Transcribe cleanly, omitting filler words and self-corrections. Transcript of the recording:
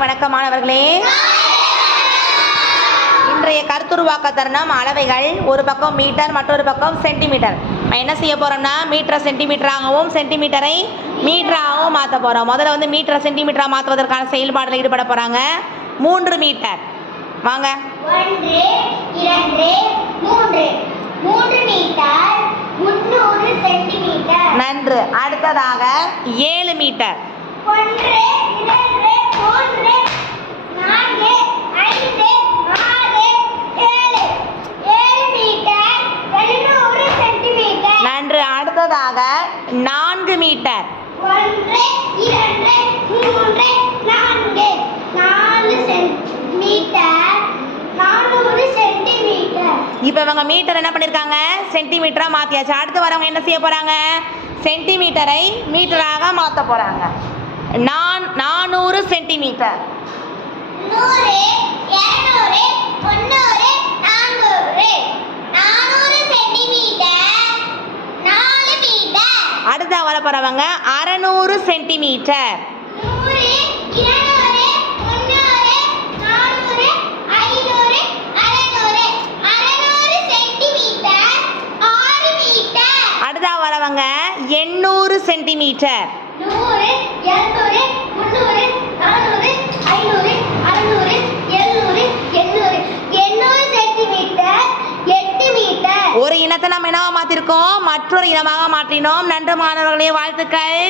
வணக்கம் மாணவர்களே. இன்றைய கருத்துருவாக்க தருணம் அளவைகள். ஒரு பக்கம் மீட்டர், மற்றொரு பக்கம் சென்டிமீட்டர். நான் என்ன செய்ய போறோம்னா மீட்டரை சென்டிமீட்டராகவும் சென்டிமீட்டரை மீட்டராகவும் மாற்ற போறோம். முதல்ல மீட்டரை சென்டிமீட்டரா மாற்றுவதற்கான செயல்பாடுல ஈடுபட போறாங்க. 3 மீட்டர். வாங்க. 1 2 3 3 மீட்டர் 300 சென்டிமீட்டர். நன்று. அடுத்ததாக 7 மீட்டர். 1 2 3 4 5 6 7 7 metre 700 centimetre. நன்று. அடுத்ததாக 4 மீட்டர். 1 2 3 4 4 centimetre 400 centimetre. இப்போ இவங்க மீட்டர் என்ன பண்ணிருக்காங்க, சென்டிமீட்டரா மாத்தியாச்சு. அடுத்து வரவங்க என்ன செய்ய போறாங்க, சென்டிமீட்டரை மீட்டராக மாற்ற போறாங்க. 400 சென்டிமீட்டர். 100 200 300 400 400 centimetre 4 metre. அடுத்து வர போறவங்க 600 சென்டிமீட்டர். 100 200 300 400 500 600 600 centimetre 6 metre. அடுத்து வரவங்க 800 சென்டிமீட்டர். 100 200 300 400 500 600 700 800 800 centimetre 8 metre. ஒரு இனத்தை நம்ம என்னவா மாத்திருக்கோம், மற்றொரு இனமாக மாற்றினோம். நன்று மாணவர்களே, வாழ்த்துக்கள்.